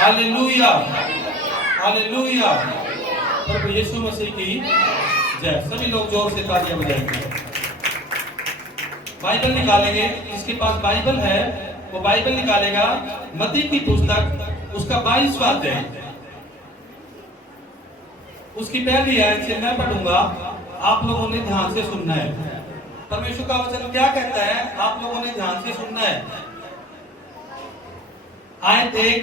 Hallelujah, hallelujah. प्रभु यीशु मसीह की जय। सभी लोग जोर से तालियां बजाएंगे। बाइबल निकालेंगे, जिसके पास बाइबल है वो बाइबल निकालेगा। मत्ती की पुस्तक उसका 22वां अध्याय, उसकी पहली आयत से मैं पढ़ूंगा, आप लोगों ने ध्यान से सुनना है। परमेश्वर का वचन क्या कहता है, आप लोगों ने ध्यान से सुनना है। आयत 1,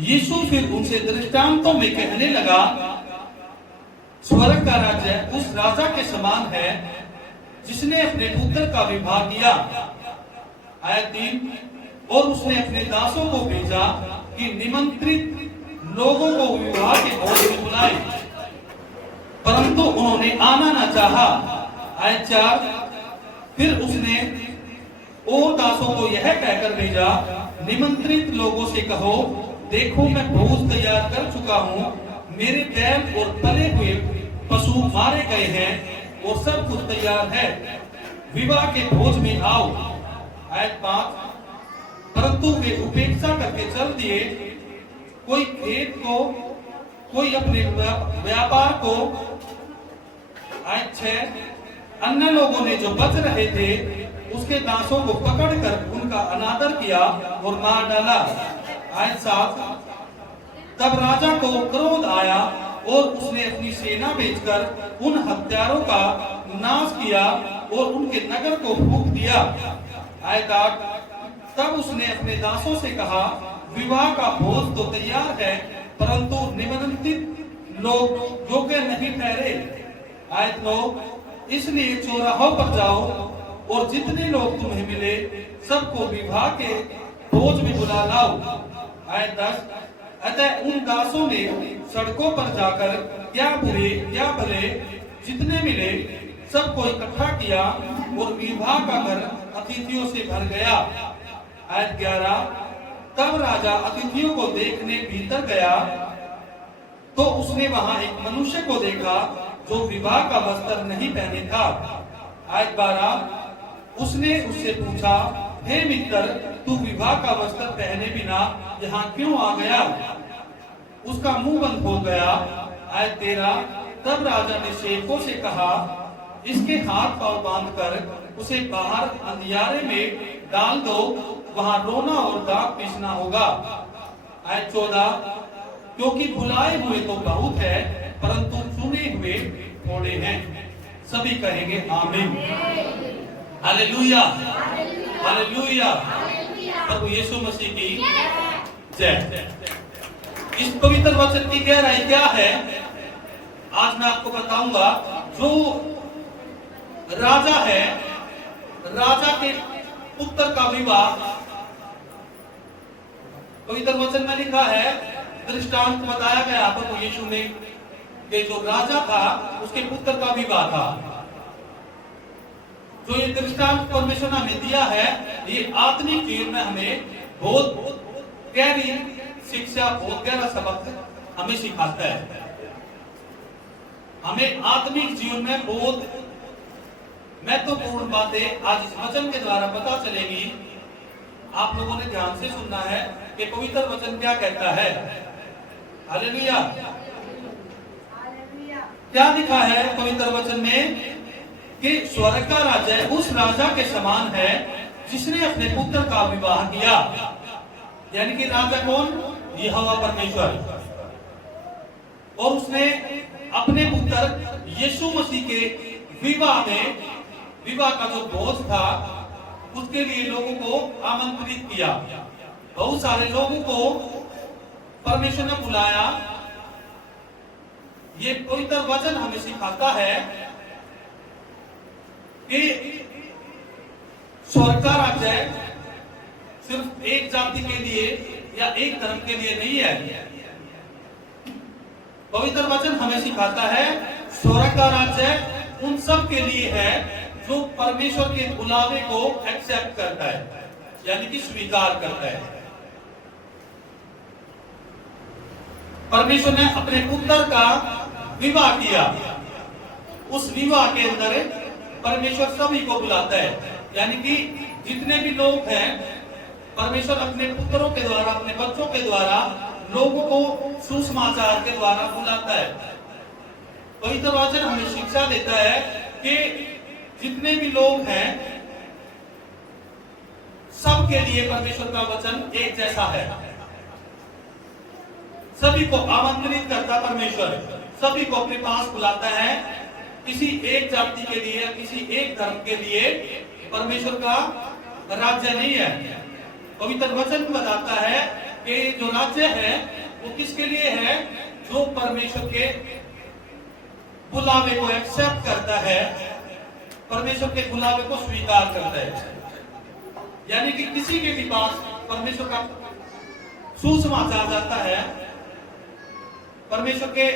यीशु फिर उनसे दृष्टांतों में कहने लगा, स्वर्ग का राज्य उस राजा के समान है जिसने अपने पुत्र का विवाह किया। आयत 3, और उसने अपने दासों को भेजा कि निमंत्रित लोगों को विवाह के भोज में बुलाए, परंतु उन्होंने आना न चाहा। आयत 4, फिर उसने और दासों को यह कहकर भेजा, निमंत्रित लोगों से कहो, देखो मैं भोज तैयार कर चुका हूँ, मेरे बैल और पले हुए पशु मारे गए हैं और सब कुछ तैयार है, विवाह के भोज में आओ। आयत 5, परंतु वे उपेक्षा करके चल दिए, कोई खेत को, कोई अपने व्यापार को। आयत 6, अन्य लोगों ने जो बच रहे थे उसके दासों को पकड़कर उनका अनादर किया और मार डाला। आयत 7, तब राजा को क्रोध आया और उसने अपनी सेना भेजकर उन हत्यारों का नाश किया और उनके नगर को फूंक दिया। आयत 8, तब उसने अपने दासों से कहा, विवाह का भोज तो तैयार है, परंतु निमंत्रित लोग योग्य नहीं ठहरे। आयत 9, इसलिए चौराहों पर जाओ और जितने लोग तुम्हें मिले सबको विवाह के भोज में बुला लाओ। आयत 10, अतः उन दासों ने सड़कों पर जाकर क्या बुरे क्या भले जितने मिले सबको इकट्ठा किया और विवाह का घर अतिथियों से भर गया। आयत 11, तब राजा अतिथियों को देखने भीतर गया तो उसने वहां एक मनुष्य को देखा जो विवाह का वस्त्र नहीं पहने था। आयत 12, उसने उससे पूछा, हे मित्र, तू विवाह का वस्त्र पहने बिना यहाँ क्यों आ गया? उसका मुंह बंद हो गया। आयत 13, तब राजा ने सेवकों से कहा, इसके हाथ पांव बांधकर उसे बाहर अंधियारे में डाल दो, वहां रोना और दांत पीसना होगा। आयत 14, क्योंकि बुलाए हुए तो बहुत है, परंतु चुने हुए थोड़े हैं। सभी कहेंगे आमीन। Hallelujah, hallelujah. प्रभु यीशु मसीह की जय। इस पवित्र वचन की गहराई क्या है, आज मैं आपको बताऊंगा। जो राजा है, राजा के पुत्र का विवाह, पवित्र वचन में लिखा है, दृष्टांत बताया गया प्रभु यीशु ने कि जो राजा था उसके पुत्र का विवाह था। जो ये दृष्टांत परमेश्वर ने हमें दिया है, ये आत्मिक जीवन में हमें बहुत गहरी शिक्षा, बहुत गहरा सबक हमें सिखाता है। हमें आत्मिक जीवन में बहुत महत्वपूर्ण बातें आज इस वचन के द्वारा पता चलेगी। आप लोगों ने ध्यान से सुनना है कि पवित्र वचन क्या कहता है। हालेलुया। क्या लिखा है पवित्र वचन में कि स्वर्ग का राज्य उस राजा के समान है जिसने अपने पुत्र का विवाह किया। यानी कि राजा कौन? यहोवा परमेश्वर। और उसने अपने पुत्र यीशु मसीह के विवाह में, विवाह का जो भोज था उसके लिए लोगों को आमंत्रित किया। बहुत सारे लोगों को परमेश्वर ने बुलाया। ये पवित्र वचन हमें सिखाता है कि स्वर्ग का राज्य सिर्फ एक जाति के लिए या एक धर्म के लिए नहीं है। पवित्र वचन हमें सिखाता है स्वर्ग का राज्य उन सब के लिए है जो परमेश्वर के बुलावे को एक्सेप्ट करता है, यानी कि स्वीकार करता है। परमेश्वर ने अपने पुत्र का विवाह किया। उस विवाह के अंदर परमेश्वर सभी को बुलाता है, यानी कि जितने भी लोग हैं परमेश्वर अपने पुत्रों के द्वारा, अपने बच्चों के द्वारा लोगों को सुसमाचार के द्वारा बुलाता है। पवित्र वचन हमें शिक्षा देता है कि जितने भी लोग हैं सबके लिए परमेश्वर का वचन एक जैसा है। सभी को आमंत्रित करता परमेश्वर, सभी को अपने पास बुलाता है। किसी एक जाति के लिए, किसी एक धर्म के लिए परमेश्वर का राज्य नहीं है। पवित्र वचन बताता है कि जो राज्य है वो किसके लिए है? जो परमेश्वर के बुलावे को एक्सेप्ट करता है, परमेश्वर के बुलावे को स्वीकार करता है। यानी कि किसी के भी पास परमेश्वर का सुसमाचार जाता है, परमेश्वर के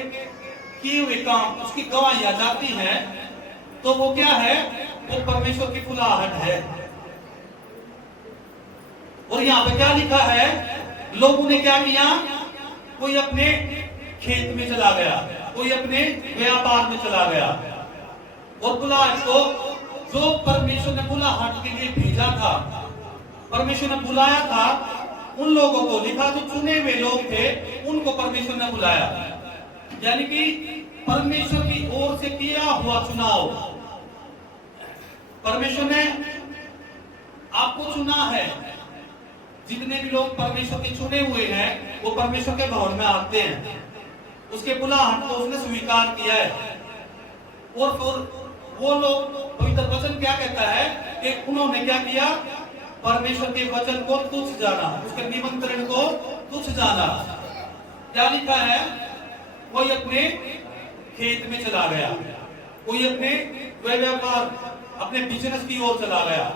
किए हुए काम, उसकी गवाहियां जाती हैं, तो वो क्या है? वो परमेश्वर की बुलाहट है। और यहाँ पे क्या लिखा है? लोगों ने क्या किया? कोई अपने खेत में चला गया, कोई अपने व्यापार में चला गया, और बुलाहट को, जो परमेश्वर ने बुलाहट के लिए भेजा था, परमेश्वर ने बुलाया था, उन लोगों को, लिखा जो चुने हुए लोग थे उनको परमेश्वर ने बुलाया। यानी कि परमेश्वर की ओर से किया हुआ चुनाव, परमेश्वर ने आपको चुना है। जितने भी लोग परमेश्वर के चुने हुए हैं वो परमेश्वर के भवन में आते हैं, उसके बुलाहट को उसने स्वीकार किया है। और फिर वो लोग, पवित्र वचन क्या कहता है कि उन्होंने क्या किया? परमेश्वर के वचन को तुच्छ जाना, उसके निमंत्रण को तुच्छ जाना। क्या लिखा है? कोई अपने खेत में चला गया, कोई अपने व्यापार, अपने बिजनेस की ओर चला गया।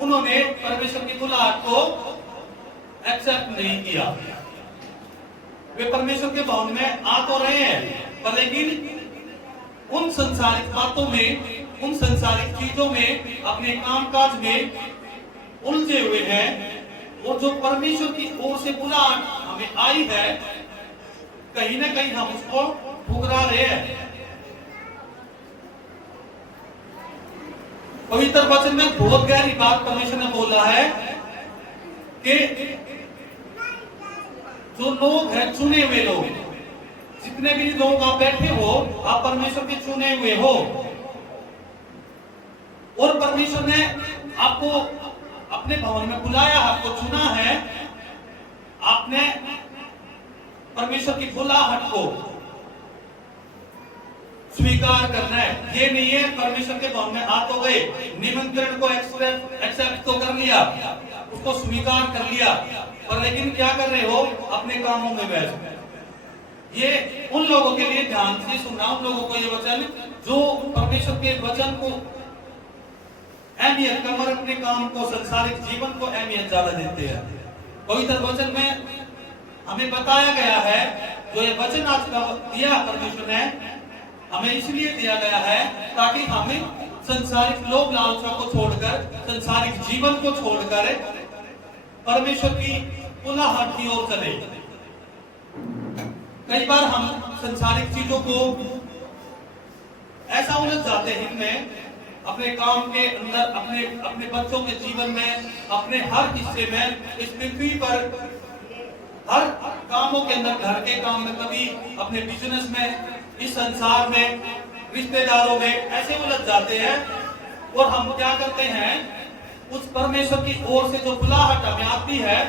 उन्होंने परमेश्वर की बुलाहट को एक्सेप्ट नहीं किया। वे परमेश्वर के भवन में आ तो रहे हैं, पर लेकिन उन संसारिक बातों में, उन संसारिक चीजों में, अपने कामकाज में उलझे हुए हैं। और जो परमेश्वर की ओर से बुलाहट हमें आई है, कहीं ना कहीं हम उसको ठुकरा रहे हैं। पवित्र वचन में बहुत गहरी बात परमेश्वर ने बोला है कि जो लोग हैं, चुने हुए लोग, जितने भी लोग आप बैठे हो, आप परमेश्वर के चुने हुए हो। और परमेश्वर ने आपको अपने भवन में बुलाया, आपको चुना है। आपने परमेश्वर की बुलाहट को स्वीकार करना है। ये नहीं है परमेश्वर के भवन में आ तो गए, निमंत्रण को एक्सेप्ट तो कर लिया, उसको स्वीकार कर लिया, पर लेकिन क्या कर रहे हो? अपने कामों में व्यस्त। ये उन लोगों के लिए ध्यान से सुनना, उन लोगों को ये वचन जो परमेश्वर के वचन को अहमियत कम और अपने काम को, संसारिक जीवन को अहमियत ज्यादा देते हैं। पवित्र वचन में हमें बताया गया है, जो ये वचन आज का दिया परमेश्वर ने हमें इसलिए दिया गया है ताकि हमें संसारिक लोभ लालसा को छोड़कर, संसारिक जीवन को छोड़कर परमेश्वर की बुलाहट की ओर चले। कई बार हम संसारिक चीजों को ऐसा उलझ जाते हैं इनमें, अपने काम के अंदर, अपने बच्चों के जीवन में, अपने हर हिस्से में, इस पृथ्वी पर हर कामों के अंदर, घर के काम में, कभी अपने बिजनेस में, इस संसार में, रिश्तेदारों में ऐसे उलझ जाते हैं। और हम क्या करते हैं? उस परमेश्वर की ओर से जो बुलाहट हमें आती है,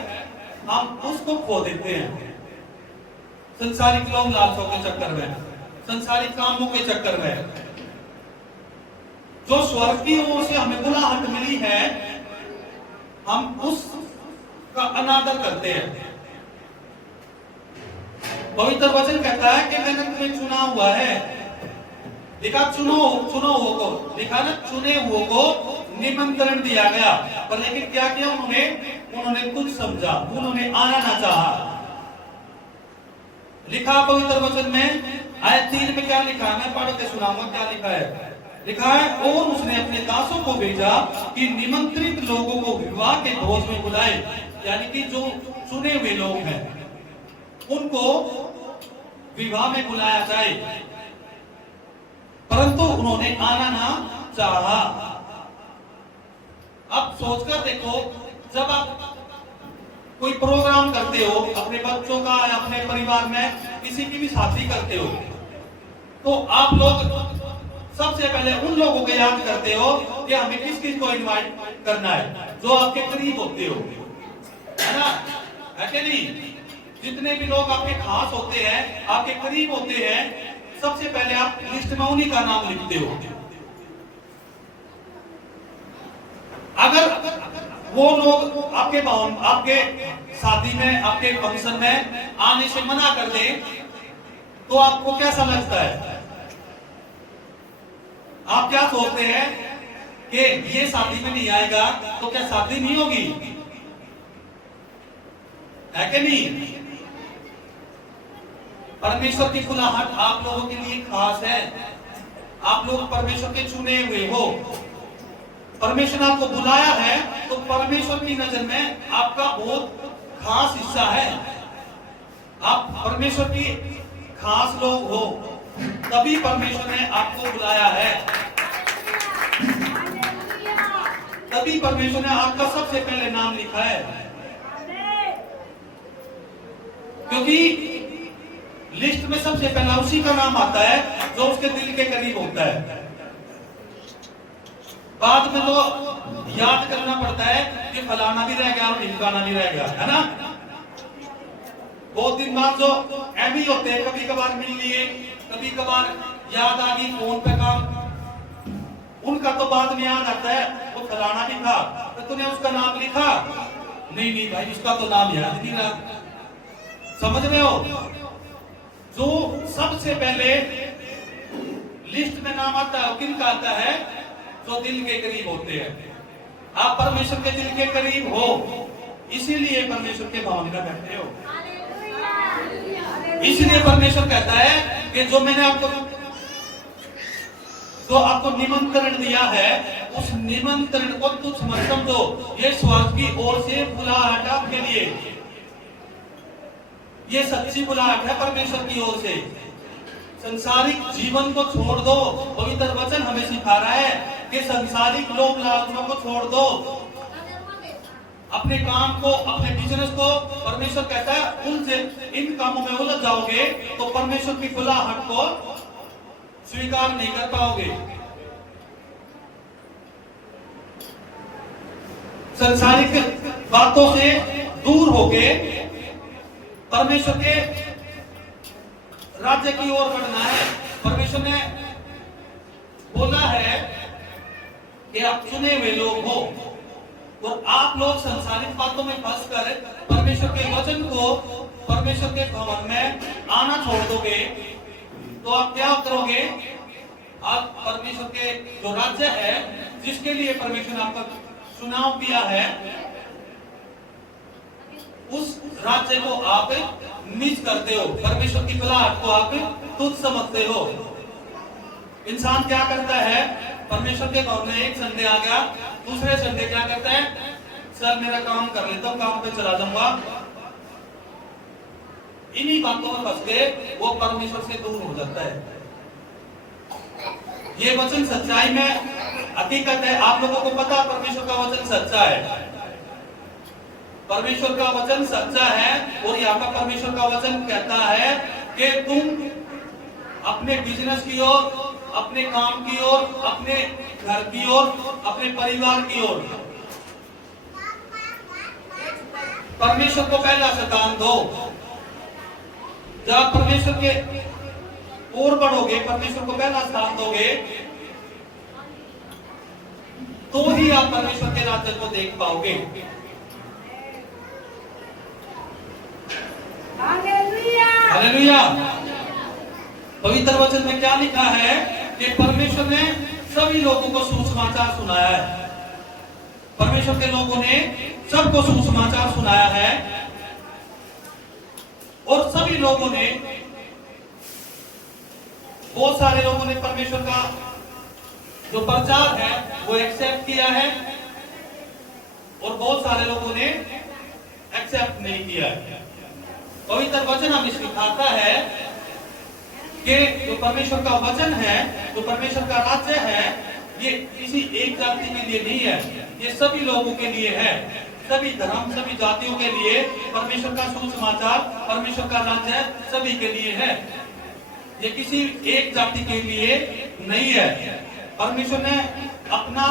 हम उसको खो देते हैं संसारिक लोभ लालसों के चक्कर में, संसारिक कामों के चक्कर में। जो स्वर्ग की ओर से हमें बुलाहट मिली है, हम उसका अनादर करते हैं। पवित्र वचन कहता है कि मैंने तुम्हें चुना हुआ है। लिखा चुनो हुओं को, लिखा ना चुने हुओं को निमंत्रण दिया गया, पर लेकिन क्या किया उन्होंने कुछ समझा, उन्होंने आना ना चाहा। लिखा पवित्र वचन में आयत 3 में क्या लिखा है? मैं पढ़ के सुनाऊंगा क्या लिखा है। लिखा है, और उसने अपने दासों को भेजा कि निमंत्रित लोगों को विवाह के भोज में बुलाए। यानी कि जो चुने हुए लोग हैं उनको विवाह में बुलाया जाए, परंतु उन्होंने आना ना चाहा। अब सोचकर देखो, जब आप कोई प्रोग्राम करते हो अपने बच्चों का या अपने परिवार में किसी की भी शादी करते हो, तो आप लोग सबसे पहले उन लोगों को याद करते हो कि हमें किस किस को इनवाइट करना है, जो आपके करीब होते हो, है ना, है कि नहीं? जितने भी लोग आपके खास होते हैं, आपके करीब होते हैं, सबसे पहले आप लिस्ट में उन्हीं का नाम लिखते हो। अगर वो लोग आपके शादी में, आपके फंक्शन में आने से मना कर दें, तो आपको कैसा लगता है? आप क्या सोचते हैं कि ये शादी में नहीं आएगा तो क्या शादी नहीं होगी, है कि नहीं? परमेश्वर की बुलाहट आप लोगों के लिए खास है। आप लोग परमेश्वर के चुने हुए हो। परमेश्वर ने आपको बुलाया है, तो परमेश्वर की नजर में आपका बहुत खास हिस्सा है। आप परमेश्वर की खास लोग हो, तभी परमेश्वर ने आपको बुलाया है, तभी परमेश्वर ने आपका सबसे पहले नाम लिखा है। क्योंकि लिस्ट में सबसे पहला उसी का नाम आता है जो उसके दिल के करीब होता है। बाद में तो याद करना पड़ता है कि फलाना भी रह गया और ढिमकाना भी रह गया, है ना? बहुत दिन बाद जो एमी होते हैं, कभी कभार मिल लिए, कभी कभार याद आ गई फोन पे काम, उनका तो बाद में याद आता है, वो फलाना भी था, तो तूने उसका नाम लिखा? नहीं नहीं भाई, उसका तो नाम याद नहीं रहा। समझ रहे हो? जो सबसे पहले लिस्ट में नाम आता है, किनका आता है? जो दिल के करीब होते हैं। आप परमेश्वर के दिल के करीब हो, इसीलिए परमेश्वर के भवन में बैठे हो। इसलिए परमेश्वर कहता है कि जो मैंने आपको निमंत्रण दिया है, उस निमंत्रण को तुच्छ मत समझो। ये स्वर्ग की ओर से बुलाहट आपके लिए, ये सच्ची बुलाहट है परमेश्वर की ओर से। संसारिक जीवन को छोड़ दो। पवित्र वचन हमें सिखा रहा है कि संसारिक लोभ लालचों को छोड़ दो, अपने काम को, अपने बिजनेस को। परमेश्वर कहता है उनसे इन कामों में उलझ जाओगे तो परमेश्वर की बुलाहट को स्वीकार नहीं कर पाओगे। संसारिक बातों से दूर होके परमेश्वर के राज्य की ओर बढ़ना है। परमेश्वर ने बोला है कि आप चुने हुए लोग हो, और आप लोग संसारिक बातों में फंस कर परमेश्वर के वचन को, परमेश्वर के भवन में आना छोड़ दोगे, तो आप क्या करोगे? आप परमेश्वर के जो राज्य है, जिसके लिए परमेश्वर ने आपका चुनाव किया है, उस राज्य को आप मिस करते हो। परमेश्वर की बुलाहट को आप तुच्छ समझते हो। इंसान क्या करता है? परमेश्वर के भवन में एक संडे आ गया, दूसरे संडे क्या करता है? सर मेरा काम कर लेता हूं, काम पे चला जाऊंगा। इन्हीं बातों में फंस के वो परमेश्वर से दूर हो जाता है। ये वचन सच्चाई में हकीकत है। आप लोगों को पता है परमेश्वर का वचन सच्चा है। परमेश्वर का वचन सच्चा है, और यहाँ का परमेश्वर का वचन कहता है कि तुम अपने बिजनेस की ओर, अपने काम की ओर, अपने घर की ओर, अपने परिवार की ओर परमेश्वर को पहला स्थान दो। जब परमेश्वर के ओर बढ़ोगे, परमेश्वर को पहला स्थान दोगे, तो ही आप परमेश्वर के राज्य को देख पाओगे। हालेलुया। पवित्र वचन में क्या लिखा है कि परमेश्वर ने सभी लोगों को सुसमाचार सुनाया है। परमेश्वर के लोगों ने सबको सुसमाचार सुनाया है, और सभी लोगों ने, बहुत सारे लोगों ने परमेश्वर का जो प्रचार है वो एक्सेप्ट किया है, और बहुत सारे लोगों ने एक्सेप्ट नहीं किया है। पवित्र वचन हमें सिखाता है कि जो परमेश्वर का वचन है, जो परमेश्वर का राज्य है, ये किसी एक जाति के लिए नहीं है, ये सभी लोगों के लिए है। सभी धर्म सभी जातियों के लिए परमेश्वर का सुसमाचार, परमेश्वर का राज्य सभी के लिए है। ये किसी एक जाति के लिए नहीं है। परमेश्वर ने अपना,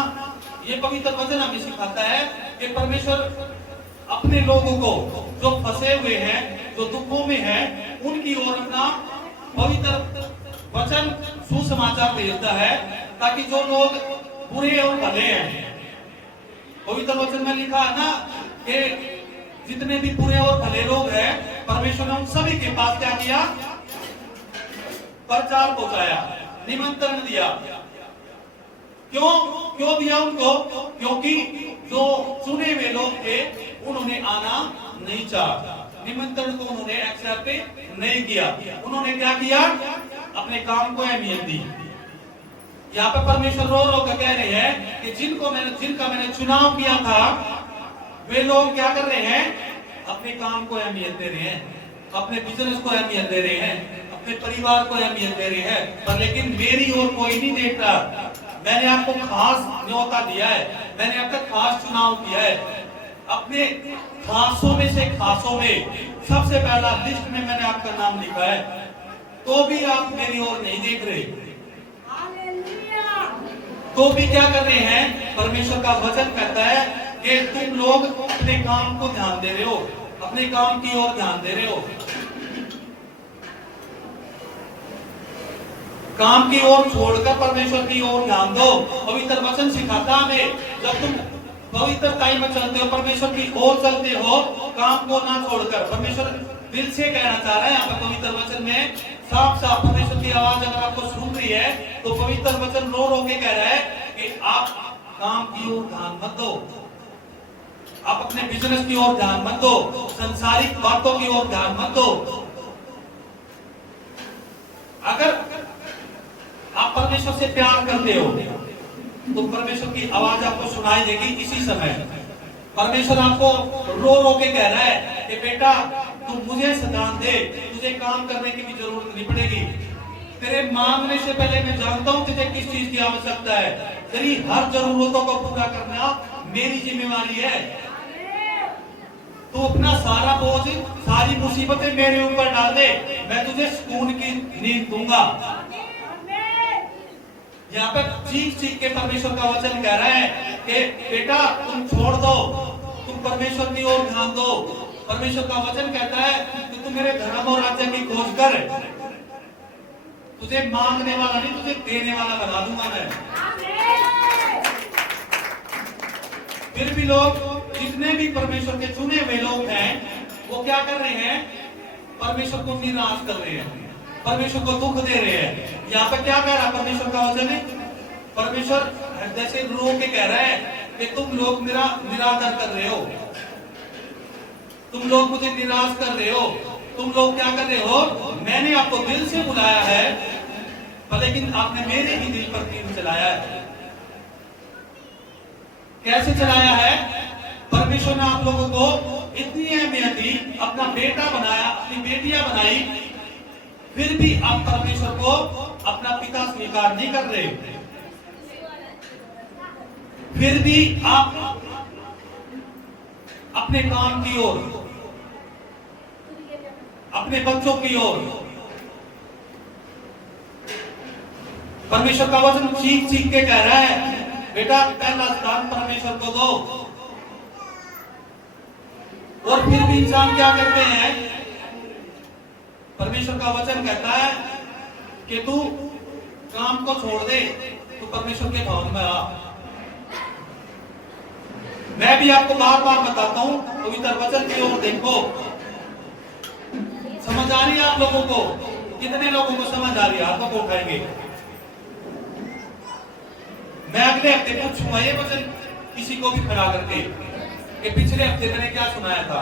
ये पवित्र वचन हमें सिखाता है कि परमेश्वर अपने लोगों को जो फंसे हुए हैं, जो दुखों में हैं, उनकी ओर अपना पवित्र वचन सुसमाचार भेजता है, ताकि जो लोग बुरे और भले हैं, पवित्र वचन में लिखा है ना कि जितने भी बुरे और भले लोग हैं, परमेश्वर ने उन सभी के पास क्या किया? प्रचार पहुंचाया, निमंत्रण दिया। क्यों दिया उनको? क्योंकि जो चुने हुए लोग थे उन्होंने आना नहीं चाहा, निमंत्रण को उन्होंने एक्सेप्ट नहीं किया। उन्होंने क्या किया? अपने काम को अहमियत दी। यहाँ पे परमेश्वर रो रो कर कह रहे हैं कि जिनका मैंने चुनाव किया था, वे लोग क्या कर रहे हैं? अपने काम को अहमियत दे रहे हैं, अपने बिजनेस को अहमियत दे रहे हैं, अपने परिवार को अहमियत दे रहे हैं, पर लेकिन मेरी ओर कोई नहीं देख रहा। मैंने आपको खास न्योता दिया है, मैंने आपका खास चुनाव किया है। अपने खासों में से खासों में सबसे पहला लिस्ट में मैंने आपका नाम लिखा है, तो भी आप मेरी ओर नहीं देख रहे। तो भी क्या कर रहे हैं? परमेश्वर का वचन कहता है कि तुम लोग अपने काम को ध्यान दे रहे हो, अपने काम की ओर ध्यान दे रहे हो। काम की ओर छोड़कर परमेश्वर की ओर ध्यान दो। पवित्र वचन सिखाता हमें, जब तुम पवित्र टाइम में चलते हो, परमेश्वर की ओर चलते हो, काम को ना छोड़कर। परमेश्वर दिल से कहना चाह रहा है यहाँ पर पवित्र वचन में साफ साफ। परमेश्वर की आवाज अगर आपको सुन रही है तो पवित्र वचन रो रो के कह रहा है कि आप काम की ओर ध्यान मत दो, आप अपने बिजनेस की ओर ध्यान मत दो, संसारिक बातों की ओर ध्यान मत दो। अगर आप परमेश्वर से प्यार करते हो तो परमेश्वर की आवाज आपको सुनाई देगी इसी समय। परमेश्वर आपको रो रो के कह रहा है कि बेटा तू मुझे सदान दे, तुझे काम करने की भी जरूरत नहीं पड़ेगी। तेरे मांगने से पहले मैं जानता हूं तुझे किस चीज की आवश्यकता है। तेरी हर जरूरतों को पूरा करना मेरी जिम्मेवारी है। तू अपना सारा बोझ, सारी मुसीबतें मेरे ऊपर डाल दे, मैं तुझे सुकून की नींद दूंगा। यहाँ पे चीख चीख के परमेश्वर का वचन कह रहा है कि बेटा तुम छोड़ दो, तुम परमेश्वर की ओर ध्यान दो। परमेश्वर का वचन कहता है कि तुम मेरे धर्म और राज्य की खोज कर, तुझे मांगने वाला नहीं तुझे देने वाला बना दूंगा मैं। फिर भी लोग, जितने भी परमेश्वर के चुने हुए लोग हैं, वो क्या कर रहे हैं? परमेश्वर को निराश कर रहे हैं, परमेश्वर को दुख दे रहे हैं। यहाँ पे क्या कह रहा है परमेश्वर का वचन है? परमेश्वर जैसे रो के कह रहा है कि तुम लोग मेरा निरादर कर रहे हो, तुम लोग मुझे निराश कर रहे हो, तुम लोग क्या कर रहे हो? मैंने आपको दिल से बुलाया है, लेकिन आपने मेरे ही दिल पर तीर चलाया है। कैसे चलाया है? परमेश्वर ने आप लोगों को इतनी अहमियत दी, अपना बेटा बनाया, अपनी बेटियां बनाई, फिर भी आप परमेश्वर को अपना पिता स्वीकार नहीं कर रहे। फिर भी आप अपने काम की ओर, अपने बच्चों की ओर, परमेश्वर का वचन चीख चीख के कह रहा है बेटा पहला स्थान परमेश्वर को दो। और फिर भी इंसान क्या करते हैं? परमेश्वर का वचन कहता है कि तू काम को छोड़ दे, तू परमेश्वर के भवन में आ। मैं भी आपको बार बार बताता हूं, पवित्र वचन की ओर देखो। समझ आ रही है आप लोगों को? कितने लोगों को समझ आ रही है? हाथों को उठाएंगे। मैं अगले हफ्ते पूछूंगा ये वचन किसी को भी खड़ा करके कि पिछले हफ्ते मैंने क्या सुनाया था।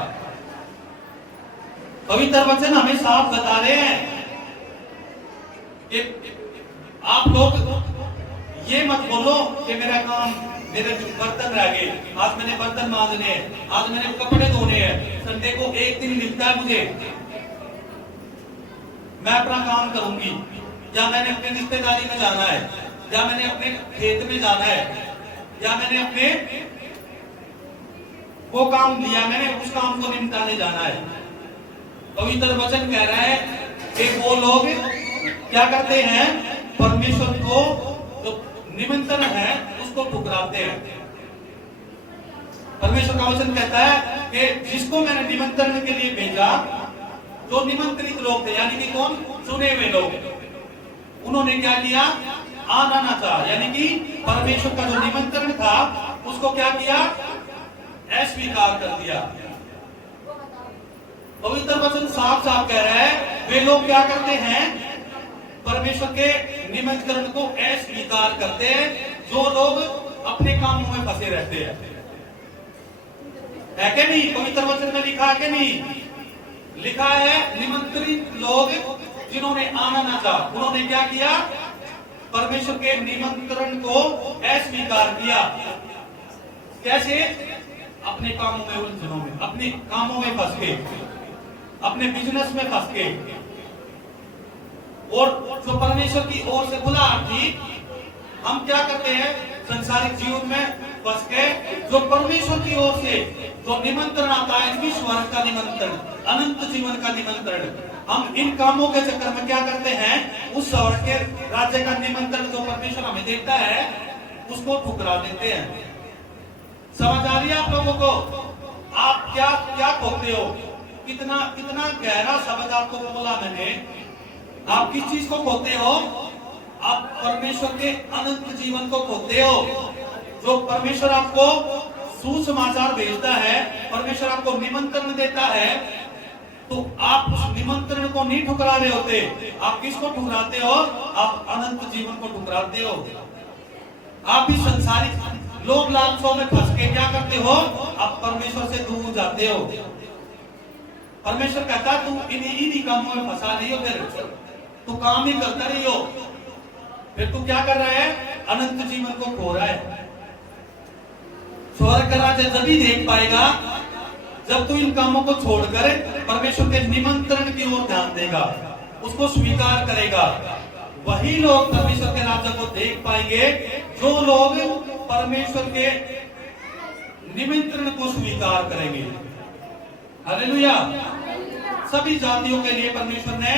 पवित्र वचन हमें साफ बता रहे हैं कि आप लोग ये मत बोलो कि मेरा काम, मेरे बर्तन रह गए, आज मैंने बर्तन मांजने हैं, आज मैंने कपड़े धोने हैं, संडे को एक दिन मिलता है मुझे, मैं अपना काम करूंगी, या मैंने अपनी रिश्तेदारी में जाना है, या मैंने अपने खेत में जाना है, या मैंने अपने वो काम लिया मैंने, उस काम को निपटाने जाना है। पवित्र वचन कह रहा है कि वो लोग क्या करते हैं, परमेश्वर को जो निमंत्रण है उसको ठुकराते हैं। परमेश्वर का वचन कहता है कि जिसको मैंने निमंत्रण के लिए भेजा, जो निमंत्रित लोग थे, यानी कि कौन, चुने हुए लोग, उन्होंने क्या किया, आना ना चाहा, यानी कि परमेश्वर का जो निमंत्रण था उसको क्या किया, अस्वीकार कर दिया। पवित्र वचन साफ साफ कह रहा है वे लोग क्या करते हैं, परमेश्वर के निमंत्रण को अस्वीकार करते हैं, जो लोग अपने कामों में फंसे रहते हैं। है कि नहीं? पवित्र वचन में लिखा है कि नहीं? लिखा है निमंत्रित लोग जिन्होंने आना ना चाहा, उन्होंने क्या किया, परमेश्वर के निमंत्रण को अस्वीकार किया। कैसे? अपने कामों में, उलझनों में, अपने कामों में फंस के, अपने बिजनेस में फंस के, और जो परमेश्वर की ओर से बुलाहट थी, हम क्या करते हैं संसारिक जीवन में फंस के, जो परमेश्वर की ओर से जो निमंत्रण आता है, इस स्वर्ग का निमंत्रण, अनंत जीवन का निमंत्रण, हम इन कामों के चक्कर में क्या करते हैं, उस स्वर्ग के राज्य का निमंत्रण जो परमेश्वर हमें देता है उसको ठुकरा देते हैं। समझ आ रही है आप लोगों को? आप क्या क्या खोते हो? कितना कितना गहरा शब्द आपको बोला मैंने। आप किस चीज को खोते हो? आप परमेश्वर के अनंत जीवन को खोते हो। जो परमेश्वर आपको सुसमाचार भेजता है, परमेश्वर आपको निमंत्रण देता है, तो आप उस निमंत्रण को नहीं ठुकरा रहे होते। आप किसको ठुकराते हो? आप अनंत जीवन को ठुकराते हो। आप इस संसारिक लोभ लालचों में फंस के क्या करते हो? आप परमेश्वर से दूर जाते हो। परमेश्वर कहता है तू इन्हीं कामों में फंसा रही हो, फिर तू काम ही करता रही हो, फिर तू क्या कर रहा है? अनंत जीवन को खो रहा है। स्वर्ग का राज्य तभी देख पाएगा जब तू इन कामों को छोड़कर परमेश्वर के निमंत्रण की ओर ध्यान देगा, उसको स्वीकार करेगा। वही लोग परमेश्वर के राज्य को देख पाएंगे जो लोग परमेश्वर के निमंत्रण को स्वीकार करेंगे। हालेलुया। सभी जातियों के लिए परमेश्वर ने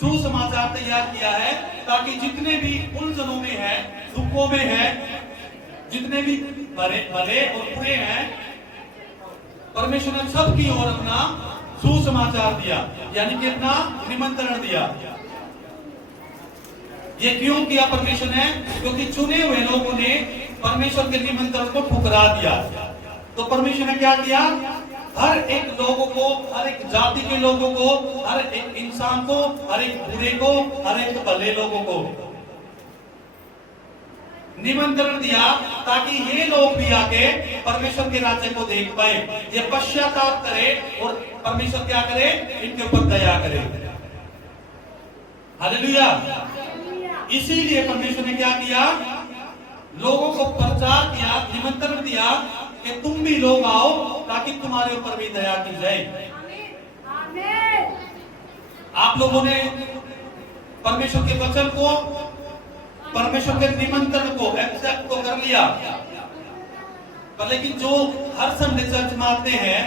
सुसमाचार तैयार किया है, ताकि जितने भी उलझनों में है, दुखों में है, जितने भी भले और बुरे हैं, परमेश्वर ने सबकी ओर अपना सुसमाचार दिया, यानी कि अपना निमंत्रण दिया। ये क्यों किया परमेश्वर ने? क्योंकि चुने हुए लोगों ने परमेश्वर के निमंत्रण को ठुकरा दिया। तो परमेश्वर ने क्या किया? हर एक लोगों को, हर एक जाति के लोगों को, हर एक इंसान को, हर एक बुरे को, हर एक भले लोगों को निमंत्रण दिया, ताकि ये लोग भी आके परमेश्वर के राज्य को देख पाए, ये पश्चाताप करे और परमेश्वर क्या करे? इनके ऊपर दया करे। हालेलुया। इसीलिए परमेश्वर ने क्या किया? लोगों को प्रचार किया, निमंत्रण दिया कि तुम भी लोग आओ, ताकि तुम्हारे ऊपर भी दया की जाए। आप लोगों ने परमेश्वर के वचन को, परमेश्वर के निमंत्रण को एक्सेप्ट तो कर लिया, पर लेकिन जो हर संडे चर्च में आते हैं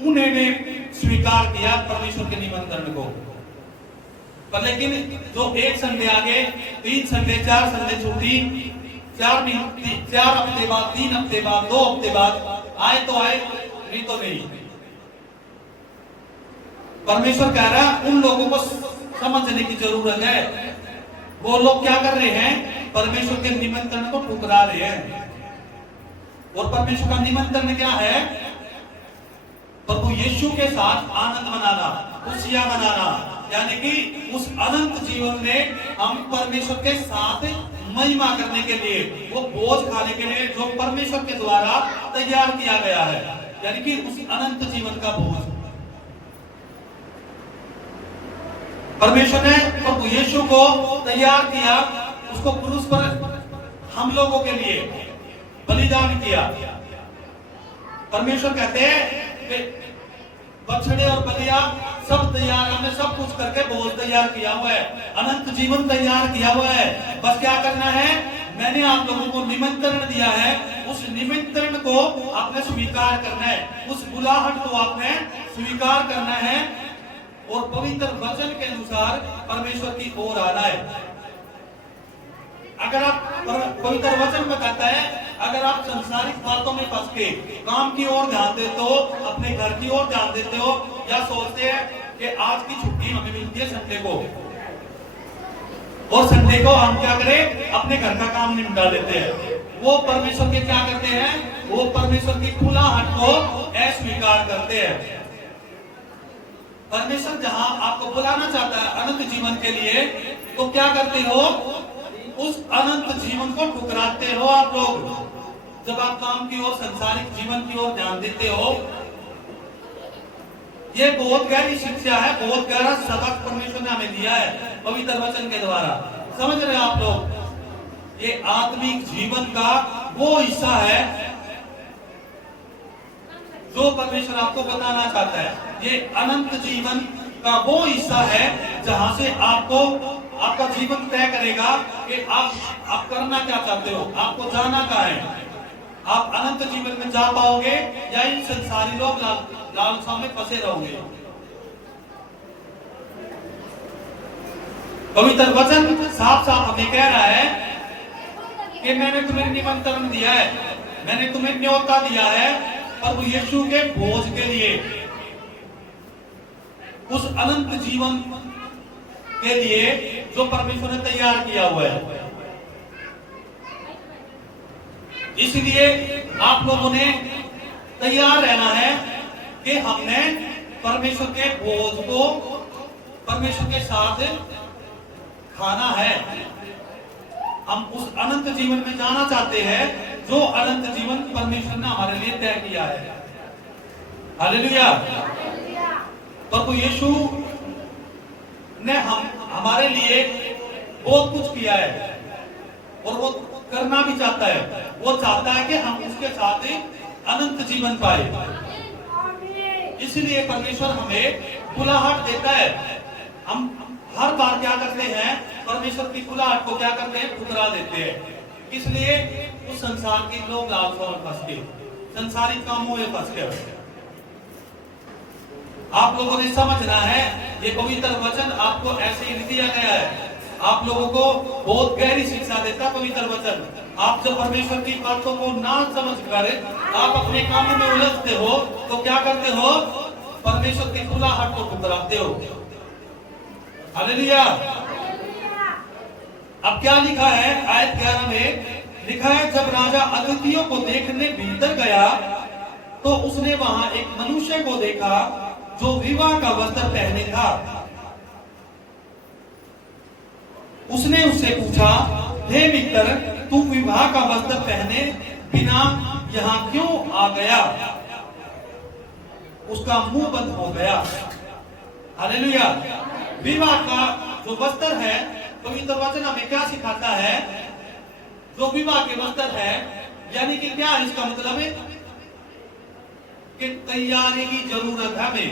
उन्होंने स्वीकार किया परमेश्वर के निमंत्रण को। पर लेकिन जो एक संडे आगे, 3 संडे, 4 संडे छुट्टी, 4 हफ्ते बाद, 3 हफ्ते बाद, 2 हफ्ते बाद आए तो आए, नहीं तो नहीं। परमेश्वर कह रहा है उन लोगों को समझने की जरूरत है। वो लोग क्या कर रहे हैं? परमेश्वर के निमंत्रण को ठुकरा रहे हैं। और परमेश्वर का निमंत्रण क्या है? प्रभु यीशु के साथ आनंद मनाना, खुशियां मनाना, यानी कि उस अनंत जीवन में हम परमेश्वर के साथ महिमा करने के लिए, वो भोज खाने के लिए जो परमेश्वर के द्वारा तैयार किया गया है, यानी कि उस अनंत जीवन का भोज परमेश्वर ने प्रभु यीशु को तैयार किया, उसको क्रूस पर हम लोगों के लिए बलिदान किया। परमेश्वर कहते हैं कि बछड़े और बलिया सब तैयार, हमने सब कुछ करके भोज तैयार किया हुआ है, अनंत जीवन तैयार किया हुआ है। बस क्या करना है? मैंने आप लोगों को निमंत्रण दिया है, उस निमंत्रण को आपने स्वीकार करना है, उस बुलाहट को आपने स्वीकार करना है और पवित्र वचन के अनुसार परमेश्वर की ओर आना है। अगर आप पवित्र वचन बताता है, अगर आप संसारिक बातों में फंस के काम की ओर ध्यान देते हो, अपने घर की ओर ध्यान देते हो, या सोचते हैं कि आज की छुट्टी हमें मिलती है संडे को, और संडे को हम क्या करें, अपने घर का काम निपटा देते हैं, वो परमेश्वर के क्या करते हैं, वो परमेश्वर की बुलाहट को अस्वीकार करते हैं। परमेश्वर जहां आपको बुलाना चाहता है अनंत जीवन के लिए, तो क्या करते हो, उस अनंत जीवन को ठुकराते हो आप लोग। जब आप काम की ओर, संसारिक जीवन की ओर ध्यान देते हो, ये बहुत गहरी शिक्षा है, बहुत गहरा सबक परमेश्वर ने हमें दिया है पवित्र वचन के द्वारा। समझ रहे हैं आप लोग, ये आत्मिक जीवन का वो हिस्सा है जो परमेश्वर आपको बताना चाहता है। ये अनंत जीवन का वो हिस्सा है जहां से आपको आपका जीवन तय करेगा कि आप करना क्या चाहते हो, आपको जाना कहाँ है, आप अनंत जीवन में जा पाओगे या इन संसारी लोग लालसा में फंसे रहोगे। पवित्र वचन साफ साफ हमें कह रहा है कि मैंने तुम्हें निमंत्रण दिया है, मैंने तुम्हें न्योता दिया है प्रभु यीशु के भोज के लिए, उस अनंत जीवन के लिए जो परमेश्वर ने तैयार किया हुआ है। इसलिए आप लोगों ने तैयार रहना है कि हमने परमेश्वर के भोज को परमेश्वर के साथ खाना है। हम उस अनंत जीवन में जाना चाहते हैं जो अनंत जीवन परमेश्वर ने हमारे लिए तय किया है। हालेलुया। प्रभु यीशु ने हमारे लिए बहुत कुछ किया है और वो करना भी चाहता है। वो चाहता है कि हम उसके साथ अनंत जीवन पाए। इसलिए परमेश्वर हमें बुलाहट देता है। हम हर बार क्या करते हैं, परमेश्वर की बुलाहट को क्या करते हैं, ठुकरा देते हैं। इसलिए उस संसार के लोग लालसा में फंस के, संसारिक कामों में फंस के, आप लोगों ने समझना है। ये पवित्र वचन आपको ऐसे ही दिया गया है। आप लोगों को बहुत गहरी शिक्षा देता है पवित्र वचन। आप जब परमेश्वर की बातों को ना समझ कर आप अपने कामों में उलझते हो तो क्या करते हो, परमेश्वर की बुलाहट को ठुकराते हो। हालेलुया। अब क्या लिखा है, आयत 11 में लिखा है, जब राजा अतिथियों को देखने भीतर गया तो उसने वहां एक मनुष्य को देखा जो विवाह का वस्त्र पहने था। उसने उससे पूछा, हे मित्र, तू विवाह का वस्त्र पहने बिना यहाँ क्यों आ गया? उसका मुंह बंद हो गया। हालेलुया। विवाह का जो वस्त्र है, पवित्र वचन हमें क्या सिखाता है, जो विवाह के वस्त्र है, यानी कि क्या है इसका मतलब है कि तैयारी की जरूरत है। हमें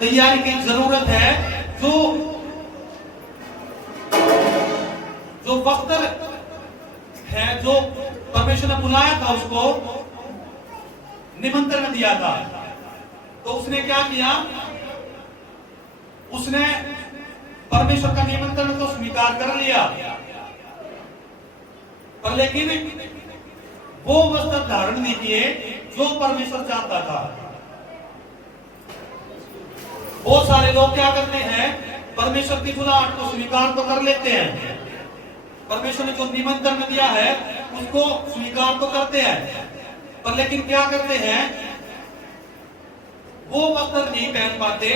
तैयारी की जरूरत है। जो वस्त्र है, जो परमेश्वर ने बुलाया था, उसको निमंत्रण दिया था, तो उसने क्या किया, उसने परमेश्वर का निमंत्रण को स्वीकार कर लिया, पर लेकिन वो वस्त्र धारण नहीं किए जो परमेश्वर चाहता था। बहुत सारे लोग क्या करते हैं, परमेश्वर की बुलाहट को स्वीकार तो कर लेते हैं, परमेश्वर ने जो निमंत्रण दिया है उसको स्वीकार तो करते हैं, पर लेकिन क्या करते हैं, वो वस्त्र नहीं पहन पाते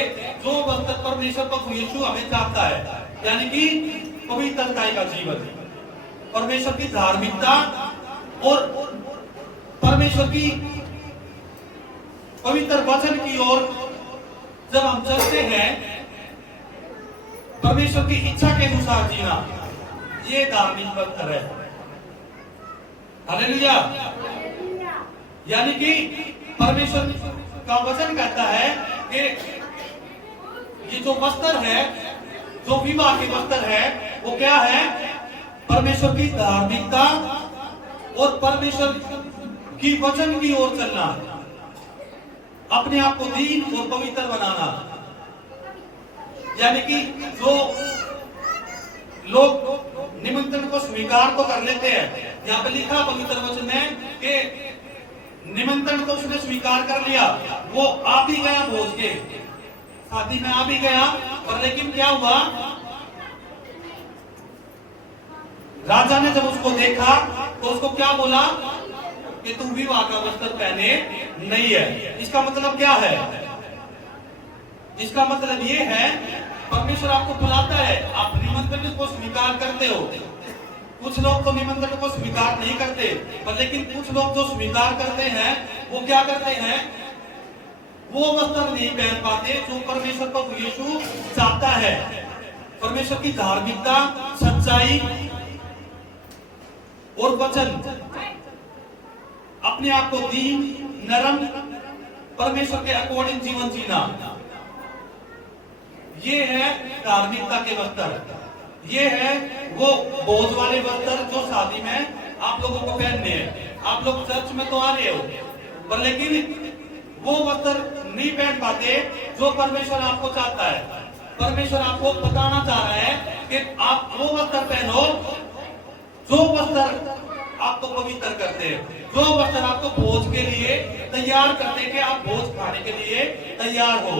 जो वस्त्र परमेश्वर प्रभु यीशु हमें चाहता है, यानी कि पवित्रता का जीवन, परमेश्वर की धार्मिकता और परमेश्वर की पवित्र वचन की ओर जब हम चलते हैं, परमेश्वर की इच्छा के अनुसार जीना, ये धार्मिक वस्त्र है। हालेलुया। यानी कि परमेश्वर का वचन कहता है कि ये जो वस्त्र है, जो विवाह के वस्त्र है, वो क्या है, परमेश्वर की धार्मिकता और परमेश्वर की वचन की ओर चलना, अपने आप को दीन और पवित्र बनाना। यानी कि जो लोग निमंत्रण को स्वीकार तो कर लेते हैं, यहाँ पे लिखा पवित्र वचन में कि निमंत्रण को उसने स्वीकार कर लिया, वो आ भी गया भोज के, शादी में आ भी गया, पर लेकिन क्या हुआ, राजा ने जब उसको देखा तो उसको क्या बोला कि तू विवाह का वस्त्र पहने नहीं है। इसका मतलब क्या है? इसका मतलब ये है, परमेश्वर आपको बुलाता है, आप निमंत्रण को स्वीकार करते हो। कुछ लोग तो निमंत्रण को स्वीकार नहीं करते, पर लेकिन कुछ लोग जो स्वीकार करते हैं वो क्या करते हैं, वो वस्त्र नहीं पहन पाते जो परमेश्वर को यीशु चाहता है। परमेश्वर की धार्मिकता, सच्चाई और वचन, अपने आप को दीन, नरम, परमेश्वर के अकॉर्डिंग जीवन जीना, ये है धार्मिकता के वस्त्र। ये है वो बोझ वाले वस्त्र जो शादी में आप लोगों को पहनने हैं। आप लोग चर्च में तो आ रहे हो, पर लेकिन वो वस्त्र नहीं पहन पाते जो परमेश्वर आपको चाहता है। परमेश्वर आपको बताना चाह रहा है कि आप वो वस्त्र पहनो जो वस्त्र आपको पवित्र करते हैं, जो वस्त्र आपको भोज के लिए तैयार करते हैं कि आप भोज खाने के लिए तैयार हो,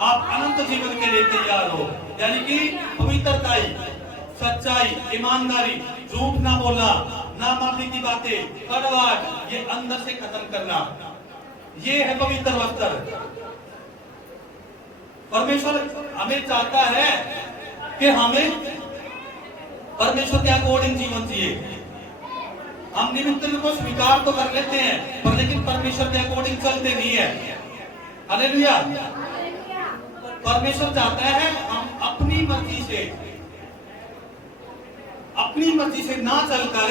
आप अनंत जीवन के लिए तैयार हो। यानी कि पवित्रताई, सच्चाई, ईमानदारी, झूठ ना बोलना, ना माफी की बातें, कड़वाहट, ये अंदर से खत्म करना, ये है पवित्र वस्त्र। परमेश्वर हमें चाहता है कि हमें परमेश्वर के अकॉर्डिंग जीवन जिए। हम निमंत्रण को स्वीकार तो कर लेते हैं, पर लेकिन परमेश्वर के अकॉर्डिंग चलते नहीं है। हालेलुया। परमेश्वर चाहता है हम अपनी मर्जी से ना चलकर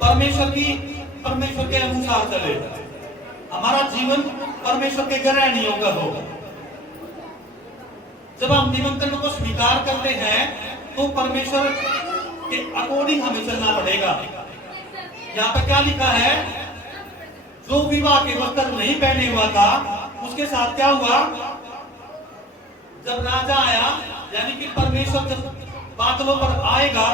परमेश्वर के अनुसार चले। हमारा जीवन परमेश्वर के ग्रहणीयों का होगा। जब हम निमंत्रण को स्वीकार करते हैं तो परमेश्वर के अकॉर्डिंग हमें चलना पड़ेगा। यहाँ पर क्या लिखा है, जो विवाह के वस्त्र नहीं पहने हुआ था उसके साथ क्या हुआ, जब राजा आया, यानी कि परमेश्वर जब बादलों पर आएगा,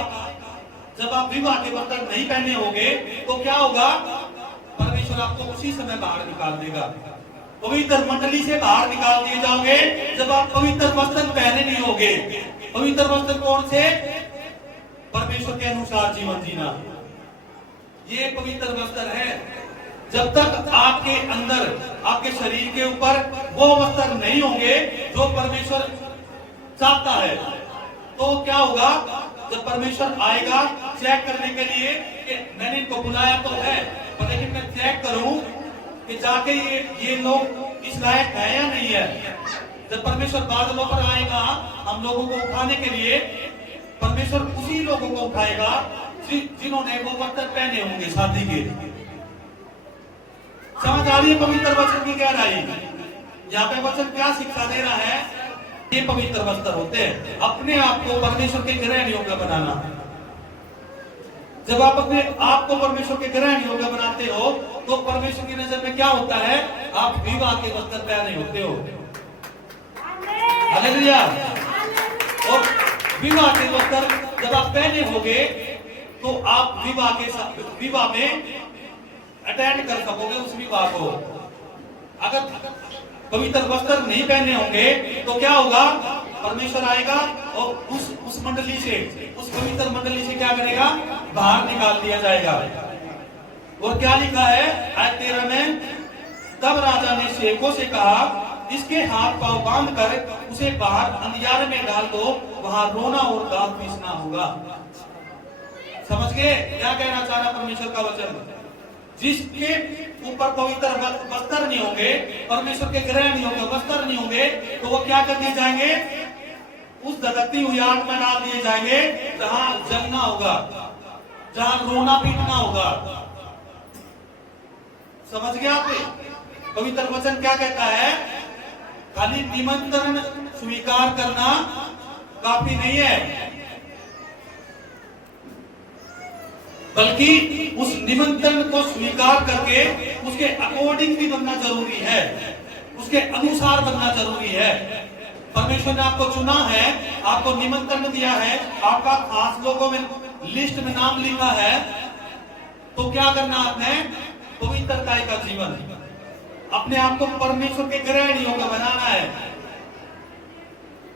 जब आप विवाह के वस्त्र नहीं पहने होंगे तो क्या होगा, परमेश्वर आपको उसी समय बाहर निकाल देगा। पवित्र मंडली से बाहर निकाल दिए जाओगे जब आप पवित्र वस्त्र पहने नहीं होगे। पवित्र वस्त्र कौन से? परमेश्वर के अनुसार जीवन जीना, ये पवित्र वस्त्र है। जब तक आपके अंदर, आपके शरीर के ऊपर वो वस्त्र नहीं होंगे जो परमेश्वर चाहता है, तो क्या होगा, जब परमेश्वर आएगा चेक करने के लिए कि मैंने इनको बुलाया तो है, पर लेकिन मैं चेक करूं कि जाके ये लोग इस लायक है या नहीं है। जब परमेश्वर बादलों पर आएगा हम लोगों को उठाने के लिए, परमेश्वर उसी लोगों को उठाएगा जिन्होंने वो वस्त्र पहने होंगे शादी के। समझ आ रही है पवित्र वचन की गहराई? यहाँ पे वचन क्या शिक्षा दे रहा है, ये पवित्र वस्त्र होते हैं अपने आप को परमेश्वर के ग्रहण योग्य बनाना। जब आप अपने आप को परमेश्वर के ग्रहण योग्य बनाते हो तो परमेश्वर की नजर में क्या होता है, आप विवाह के वस्त्र पहने होते हो। हालेलुया। और विवाह के वस्त्र जब आप पहने होगे तो आप विवाह में अटेंड कर सकोगे उस विवाह को। अगर पवित्र वस्त्र नहीं पहने होंगे तो क्या होगा, परमेश्वर आएगा और उस मंडली से, उस पवित्र मंडली से क्या करेगा, बाहर निकाल दिया जाएगा। और क्या लिखा है आयत 13 में, तब राजा ने सेवकों से कहा, इसके हाथ पांव बांध कर उसे बाहर अंधियारे में डाल दो, वहां रोना और दांत पीसना होगा। समझ गए क्या कहना चाह रहा परमेश्वर का वचन? जिसके ऊपर पवित्र वस्त्र नहीं होंगे, परमेश्वर के ग्रहण नहीं होंगे, वस्त्र नहीं होंगे, तो वो क्या कर दिए जाएंगे, उस धधकती हुई आग में डाल दिए जाएंगे जहां जलना होगा, जहां रोना पीटना होगा। समझ गया आपने? पवित्र वचन क्या कहता है, खाली निमंत्रण स्वीकार करना काफी नहीं है। बल्कि उस निमंत्रण को स्वीकार करके उसके अकॉर्डिंग भी बनना जरूरी है, उसके अनुसार बनना जरूरी है। परमेश्वर ने आपको चुना है, आपको निमंत्रण दिया है, आपका खास लोगों में लिस्ट में नाम लिखा है, तो क्या करना आपने? पवित्रता का जीवन, अपने आप को परमेश्वर के ग्रहण योग्य बनाना है।